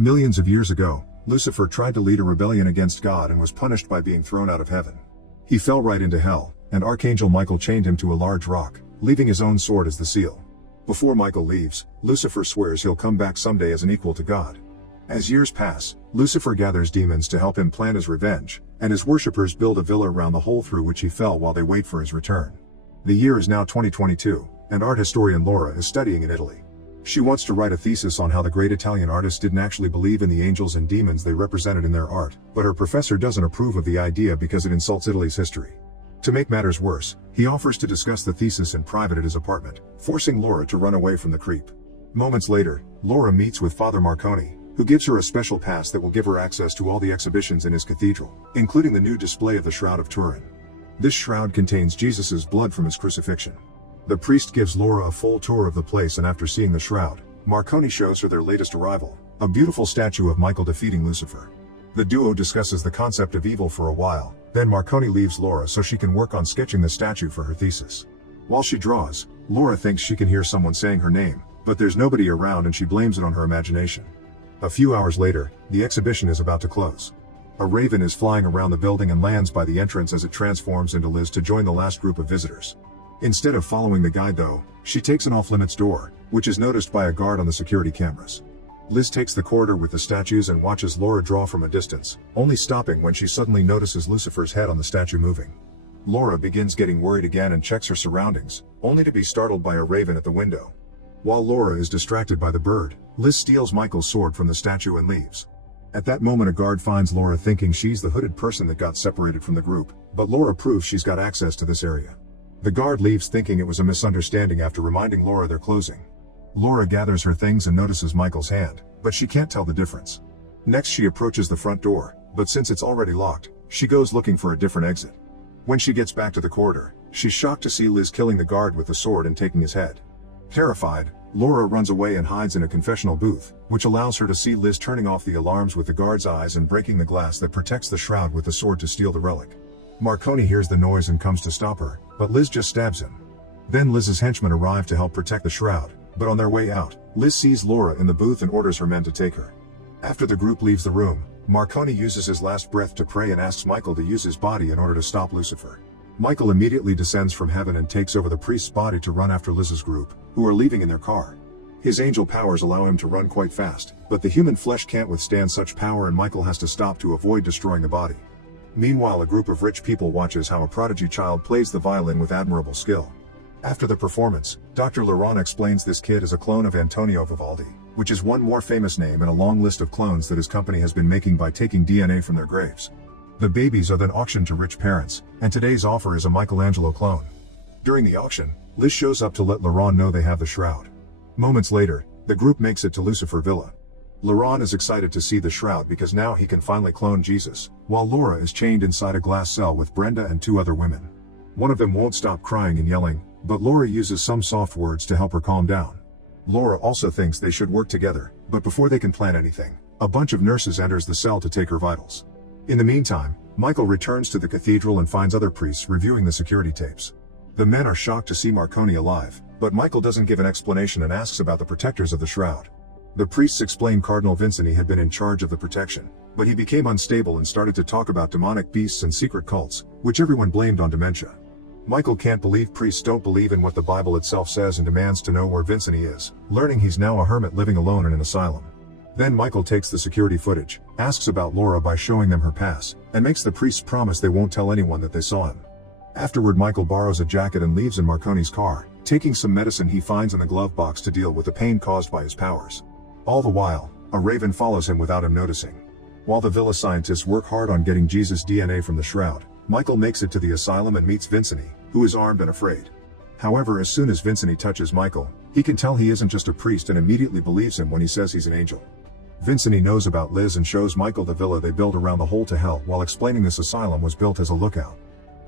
Millions of years ago, Lucifer tried to lead a rebellion against God and was punished by being thrown out of heaven. He fell right into hell, and Archangel Michael chained him to a large rock, leaving his own sword as the seal. Before Michael leaves, Lucifer swears he'll come back someday as an equal to God. As years pass, Lucifer gathers demons to help him plan his revenge, and his worshippers build a villa around the hole through which he fell while they wait for his return. The year is now 2022, and art historian Laura is studying in Italy. She wants to write a thesis on how the great Italian artists didn't actually believe in the angels and demons they represented in their art, but her professor doesn't approve of the idea because it insults Italy's history. To make matters worse, he offers to discuss the thesis in private at his apartment, forcing Laura to run away from the creep. Moments later, Laura meets with Father Marconi, who gives her a special pass that will give her access to all the exhibitions in his cathedral, including the new display of the Shroud of Turin. This shroud contains Jesus' blood from his crucifixion. The priest gives Laura a full tour of the place, and after seeing the shroud, Marconi shows her their latest arrival, a beautiful statue of Michael defeating Lucifer. The duo discusses the concept of evil for a while, then Marconi leaves Laura so she can work on sketching the statue for her thesis. While she draws, Laura thinks she can hear someone saying her name, but there's nobody around and she blames it on her imagination. A few hours later, the exhibition is about to close. A raven is flying around the building and lands by the entrance as it transforms into Liz to join the last group of visitors. Instead of following the guide though, she takes an off-limits door, which is noticed by a guard on the security cameras. Liz takes the corridor with the statues and watches Laura draw from a distance, only stopping when she suddenly notices Lucifer's head on the statue moving. Laura begins getting worried again and checks her surroundings, only to be startled by a raven at the window. While Laura is distracted by the bird, Liz steals Michael's sword from the statue and leaves. At that moment a guard finds Laura thinking she's the hooded person that got separated from the group, but Laura proves she's got access to this area. The guard leaves thinking it was a misunderstanding after reminding Laura they're closing. Laura gathers her things and notices Michael's hand, but she can't tell the difference. Next she approaches the front door, but since it's already locked, she goes looking for a different exit. When she gets back to the corridor, she's shocked to see Liz killing the guard with the sword and taking his head. Terrified, Laura runs away and hides in a confessional booth, which allows her to see Liz turning off the alarms with the guard's eyes and breaking the glass that protects the shroud with the sword to steal the relic. Marconi hears the noise and comes to stop her, but Liz just stabs him. Then Liz's henchmen arrive to help protect the shroud, but on their way out, Liz sees Laura in the booth and orders her men to take her. After the group leaves the room, Marconi uses his last breath to pray and asks Michael to use his body in order to stop Lucifer. Michael immediately descends from heaven and takes over the priest's body to run after Liz's group, who are leaving in their car. His angel powers allow him to run quite fast, but the human flesh can't withstand such power and Michael has to stop to avoid destroying the body. Meanwhile, a group of rich people watches how a prodigy child plays the violin with admirable skill. After the performance, Dr. Laurent explains this kid is a clone of Antonio Vivaldi, which is one more famous name in a long list of clones that his company has been making by taking DNA from their graves. The babies are then auctioned to rich parents, and today's offer is a Michelangelo clone. During the auction, Liz shows up to let Laurent know they have the shroud. Moments later, the group makes it to Lucifer Villa. Laurent is excited to see the shroud because now he can finally clone Jesus, while Laura is chained inside a glass cell with Brenda and two other women. One of them won't stop crying and yelling, but Laura uses some soft words to help her calm down. Laura also thinks they should work together, but before they can plan anything, a bunch of nurses enters the cell to take her vitals. In the meantime, Michael returns to the cathedral and finds other priests reviewing the security tapes. The men are shocked to see Marconi alive, but Michael doesn't give an explanation and asks about the protectors of the shroud. The priests explain Cardinal Vincini had been in charge of the protection, but he became unstable and started to talk about demonic beasts and secret cults, which everyone blamed on dementia. Michael can't believe priests don't believe in what the Bible itself says and demands to know where Vincini is, learning he's now a hermit living alone in an asylum. Then Michael takes the security footage, asks about Laura by showing them her pass, and makes the priests promise they won't tell anyone that they saw him. Afterward, Michael borrows a jacket and leaves in Marconi's car, taking some medicine he finds in the glove box to deal with the pain caused by his powers. All the while, a raven follows him without him noticing. While the villa scientists work hard on getting Jesus' DNA from the shroud, Michael makes it to the asylum and meets Vincini, who is armed and afraid. However, as soon as Vincini touches Michael, he can tell he isn't just a priest and immediately believes him when he says he's an angel. Vincini knows about Liz and shows Michael the villa they built around the hole to hell while explaining this asylum was built as a lookout.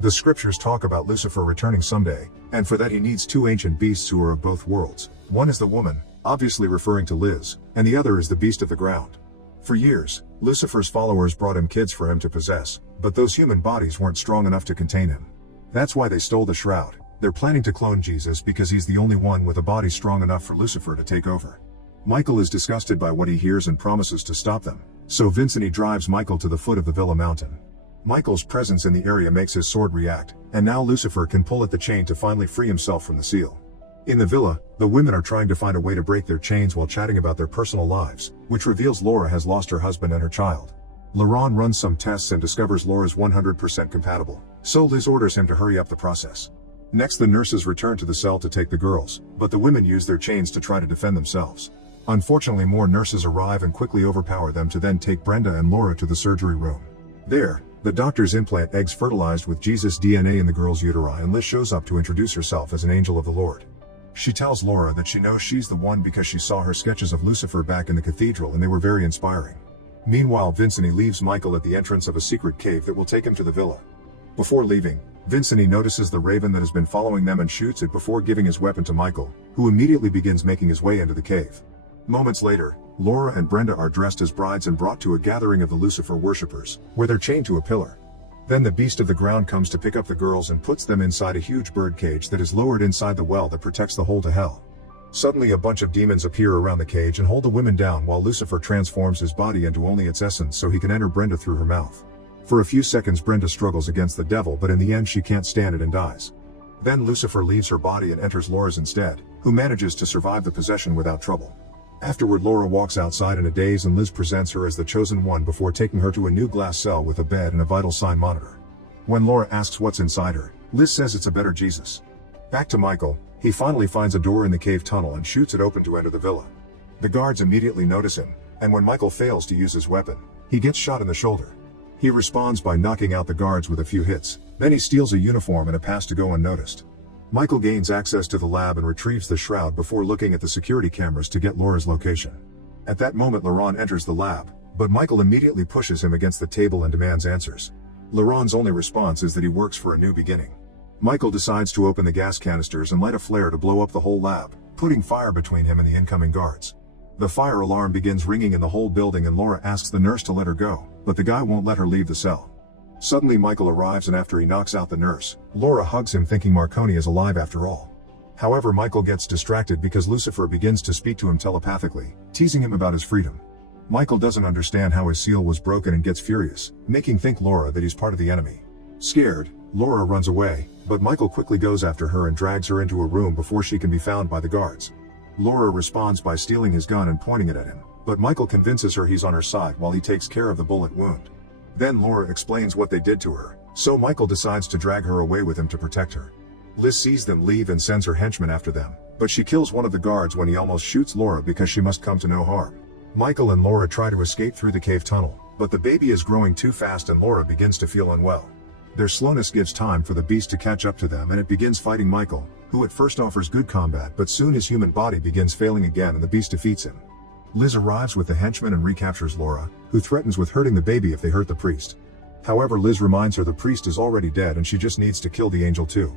The scriptures talk about Lucifer returning someday, and for that he needs two ancient beasts who are of both worlds. One is the woman, obviously referring to Liz, and the other is the beast of the ground. For years, Lucifer's followers brought him kids for him to possess, but those human bodies weren't strong enough to contain him. That's why they stole the shroud. They're planning to clone Jesus because he's the only one with a body strong enough for Lucifer to take over. Michael is disgusted by what he hears and promises to stop them, so Vincent drives Michael to the foot of the villa mountain. Michael's presence in the area makes his sword react, and now Lucifer can pull at the chain to finally free himself from the seal. In the villa, the women are trying to find a way to break their chains while chatting about their personal lives, which reveals Laura has lost her husband and her child. Laurent runs some tests and discovers Laura's 100% compatible, so Liz orders him to hurry up the process. Next, the nurses return to the cell to take the girls, but the women use their chains to try to defend themselves. Unfortunately, more nurses arrive and quickly overpower them to then take Brenda and Laura to the surgery room. There, the doctors implant eggs fertilized with Jesus' DNA in the girl's uteri, and Liz shows up to introduce herself as an angel of the Lord. She tells Laura that she knows she's the one because she saw her sketches of Lucifer back in the cathedral and they were very inspiring. Meanwhile, Vincent leaves Michael at the entrance of a secret cave that will take him to the villa. Before leaving, Vincent notices the raven that has been following them and shoots it before giving his weapon to Michael, who immediately begins making his way into the cave. Moments later, Laura and Brenda are dressed as brides and brought to a gathering of the Lucifer worshippers, where they're chained to a pillar. Then the beast of the ground comes to pick up the girls and puts them inside a huge bird cage that is lowered inside the well that protects the hole to hell. Suddenly a bunch of demons appear around the cage and hold the women down while Lucifer transforms his body into only its essence so he can enter Brenda through her mouth. For a few seconds Brenda struggles against the devil, but in the end she can't stand it and dies. Then Lucifer leaves her body and enters Laura's instead, who manages to survive the possession without trouble. Afterward, Laura walks outside in a daze and Liz presents her as the chosen one before taking her to a new glass cell with a bed and a vital sign monitor. When Laura asks what's inside her, Liz says it's a better Jesus. Back to Michael, he finally finds a door in the cave tunnel and shoots it open to enter the villa. The guards immediately notice him, and when Michael fails to use his weapon, he gets shot in the shoulder. He responds by knocking out the guards with a few hits, then he steals a uniform and a pass to go unnoticed. Michael gains access to the lab and retrieves the shroud before looking at the security cameras to get Laura's location. At that moment Laurent enters the lab, but Michael immediately pushes him against the table and demands answers. Laurent's only response is that he works for a new beginning. Michael decides to open the gas canisters and light a flare to blow up the whole lab, putting fire between him and the incoming guards. The fire alarm begins ringing in the whole building and Laura asks the nurse to let her go, but the guy won't let her leave the cell. Suddenly Michael arrives and after he knocks out the nurse, Laura hugs him thinking Marconi is alive after all. However, Michael gets distracted because Lucifer begins to speak to him telepathically, teasing him about his freedom. Michael doesn't understand how his seal was broken and gets furious, making think Laura that he's part of the enemy. Scared, Laura runs away, but Michael quickly goes after her and drags her into a room before she can be found by the guards. Laura responds by stealing his gun and pointing it at him, but Michael convinces her he's on her side while he takes care of the bullet wound. Then Laura explains what they did to her, so Michael decides to drag her away with him to protect her. Liz sees them leave and sends her henchmen after them, but she kills one of the guards when he almost shoots Laura because she must come to no harm. Michael and Laura try to escape through the cave tunnel, but the baby is growing too fast and Laura begins to feel unwell. Their slowness gives time for the beast to catch up to them and it begins fighting Michael, who at first offers good combat but soon his human body begins failing again and the beast defeats him. Liz arrives with the henchmen and recaptures Laura, who threatens with hurting the baby if they hurt the priest. However, Liz reminds her the priest is already dead and she just needs to kill the angel too.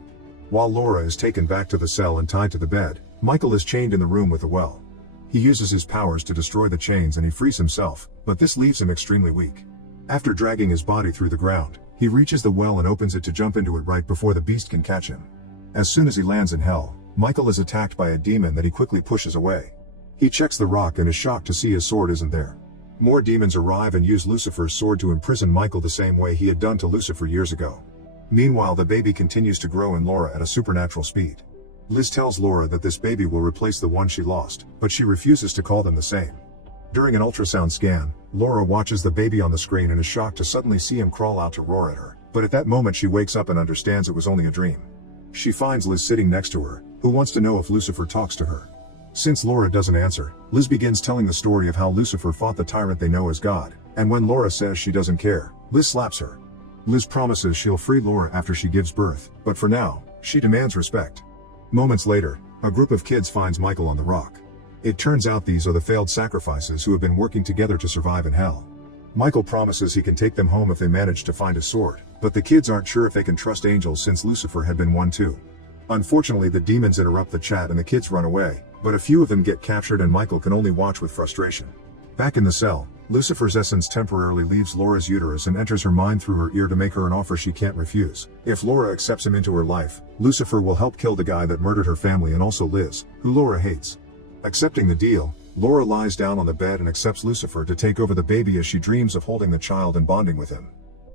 While Laura is taken back to the cell and tied to the bed, Michael is chained in the room with the well. He uses his powers to destroy the chains and he frees himself, but this leaves him extremely weak. After dragging his body through the ground, he reaches the well and opens it to jump into it right before the beast can catch him. As soon as he lands in hell, Michael is attacked by a demon that he quickly pushes away. He checks the rock and is shocked to see his sword isn't there. More demons arrive and use Lucifer's sword to imprison Michael the same way he had done to Lucifer years ago. Meanwhile, the baby continues to grow in Laura at a supernatural speed. Liz tells Laura that this baby will replace the one she lost, but she refuses to call them the same. During an ultrasound scan, Laura watches the baby on the screen and is shocked to suddenly see him crawl out to roar at her, but at that moment she wakes up and understands it was only a dream. She finds Liz sitting next to her, who wants to know if Lucifer talks to her. Since Laura doesn't answer, Liz begins telling the story of how Lucifer fought the tyrant they know as God, and when Laura says she doesn't care, Liz slaps her. Liz promises she'll free Laura after she gives birth, but for now, she demands respect. Moments later, a group of kids finds Michael on the rock. It turns out these are the failed sacrifices who have been working together to survive in hell. Michael promises he can take them home if they manage to find his sword, but the kids aren't sure if they can trust angels since Lucifer had been one too. Unfortunately, the demons interrupt the chat and the kids run away, but a few of them get captured and Michael can only watch with frustration. Back in the cell, Lucifer's essence temporarily leaves Laura's uterus and enters her mind through her ear to make her an offer she can't refuse. If Laura accepts him into her life, Lucifer will help kill the guy that murdered her family and also Liz, who Laura hates. Accepting the deal, Laura lies down on the bed and accepts Lucifer to take over the baby as she dreams of holding the child and bonding with him.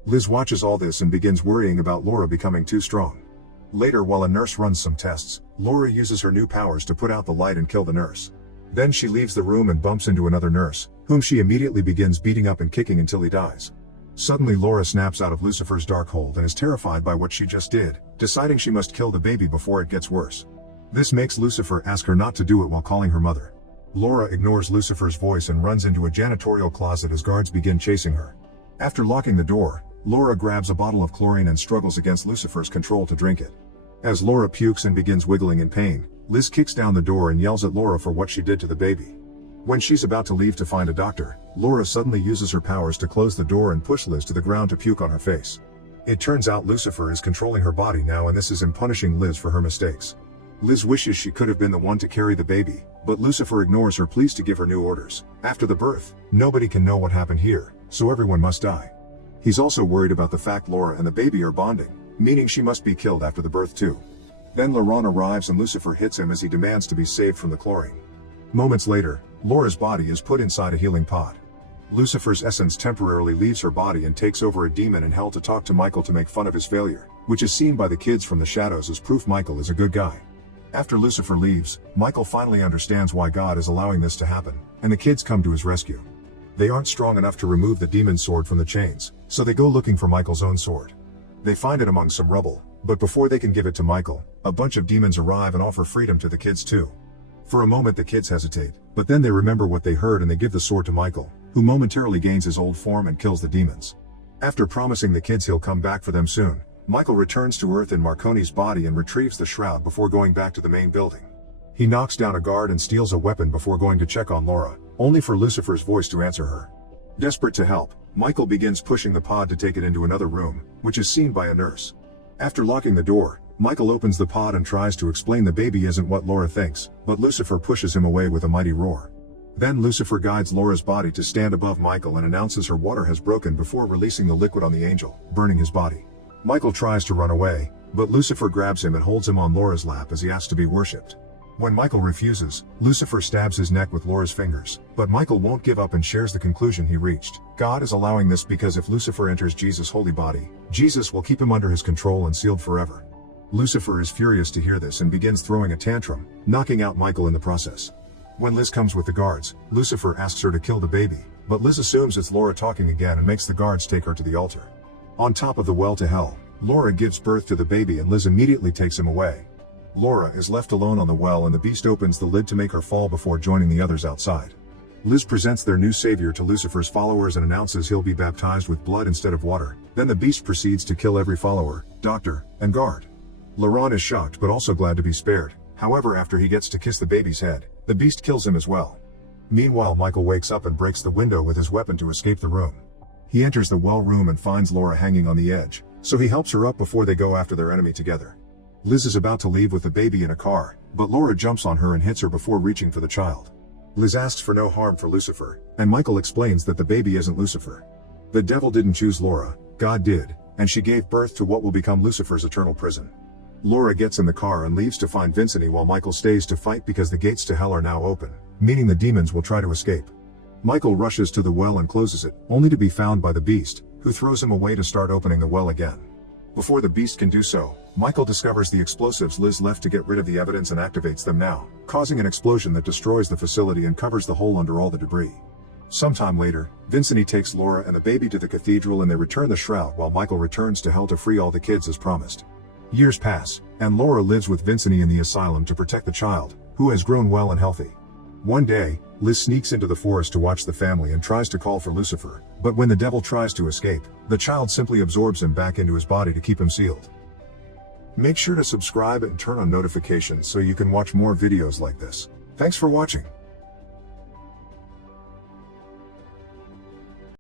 Liz watches all this and begins worrying about Laura becoming too strong. Later, while a nurse runs some tests, Laura uses her new powers to put out the light and kill the nurse. Then she leaves the room and bumps into another nurse, whom she immediately begins beating up and kicking until he dies. Suddenly Laura snaps out of Lucifer's dark hold and is terrified by what she just did, deciding she must kill the baby before it gets worse. This makes Lucifer ask her not to do it while calling her mother. Laura ignores Lucifer's voice and runs into a janitorial closet as guards begin chasing her. After locking the door, Laura grabs a bottle of chlorine and struggles against Lucifer's control to drink it. As Laura pukes and begins wiggling in pain, Liz kicks down the door and yells at Laura for what she did to the baby. When she's about to leave to find a doctor, Laura suddenly uses her powers to close the door and push Liz to the ground to puke on her face. It turns out Lucifer is controlling her body now, and this is him punishing Liz for her mistakes. Liz wishes she could have been the one to carry the baby, but Lucifer ignores her pleas to give her new orders. After the birth, nobody can know what happened here, so everyone must die. He's also worried about the fact Laura and the baby are bonding, meaning she must be killed after the birth too. Then Laurent arrives and Lucifer hits him as he demands to be saved from the chlorine. Moments later, Laura's body is put inside a healing pod. Lucifer's essence temporarily leaves her body and takes over a demon in hell to talk to Michael to make fun of his failure, which is seen by the kids from the shadows as proof Michael is a good guy. After Lucifer leaves, Michael finally understands why God is allowing this to happen, and the kids come to his rescue. They aren't strong enough to remove the demon's sword from the chains, so they go looking for Michael's own sword. They find it among some rubble, but before they can give it to Michael, a bunch of demons arrive and offer freedom to the kids too. For a moment the kids hesitate, but then they remember what they heard and they give the sword to Michael, who momentarily gains his old form and kills the demons. After promising the kids he'll come back for them soon, Michael returns to Earth in Marconi's body and retrieves the shroud before going back to the main building. He knocks down a guard and steals a weapon before going to check on Laura, only for Lucifer's voice to answer her. Desperate to help, Michael begins pushing the pod to take it into another room, which is seen by a nurse. After locking the door, Michael opens the pod and tries to explain the baby isn't what Laura thinks, but Lucifer pushes him away with a mighty roar. Then Lucifer guides Laura's body to stand above Michael and announces her water has broken before releasing the liquid on the angel, burning his body. Michael tries to run away, but Lucifer grabs him and holds him on Laura's lap as he asks to be worshipped. When Michael refuses, Lucifer stabs his neck with Laura's fingers, but Michael won't give up and shares the conclusion he reached. God is allowing this because if Lucifer enters Jesus' holy body, Jesus will keep him under his control and sealed forever. Lucifer is furious to hear this and begins throwing a tantrum, knocking out Michael in the process. When Liz comes with the guards, Lucifer asks her to kill the baby, but Liz assumes it's Laura talking again and makes the guards take her to the altar. On top of the well to hell, Laura gives birth to the baby and Liz immediately takes him away. Laura is left alone on the well and the beast opens the lid to make her fall before joining the others outside. Liz presents their new savior to Lucifer's followers and announces he'll be baptized with blood instead of water. Then the beast proceeds to kill every follower, doctor, and guard. Laurent is shocked but also glad to be spared. However, after he gets to kiss the baby's head, the beast kills him as well. Meanwhile, Michael wakes up and breaks the window with his weapon to escape the room. He enters the well room and finds Laura hanging on the edge, so he helps her up before they go after their enemy together. Liz is about to leave with the baby in a car, but Laura jumps on her and hits her before reaching for the child. Liz asks for no harm for Lucifer, and Michael explains that the baby isn't Lucifer. The devil didn't choose Laura, God did, and she gave birth to what will become Lucifer's eternal prison. Laura gets in the car and leaves to find Vincent while Michael stays to fight because the gates to hell are now open, meaning the demons will try to escape. Michael rushes to the well and closes it, only to be found by the beast, who throws him away to start opening the well again. Before the beast can do so, Michael discovers the explosives Liz left to get rid of the evidence and activates them now, causing an explosion that destroys the facility and covers the hole under all the debris. Sometime later, Vincent takes Laura and the baby to the cathedral and they return the shroud while Michael returns to hell to free all the kids as promised. Years pass, and Laura lives with Vincent in the asylum to protect the child, who has grown well and healthy. One day, Liz sneaks into the forest to watch the family and tries to call for Lucifer, but when the devil tries to escape, the child simply absorbs him back into his body to keep him sealed. Make sure to subscribe and turn on notifications so you can watch more videos like this. Thanks for watching.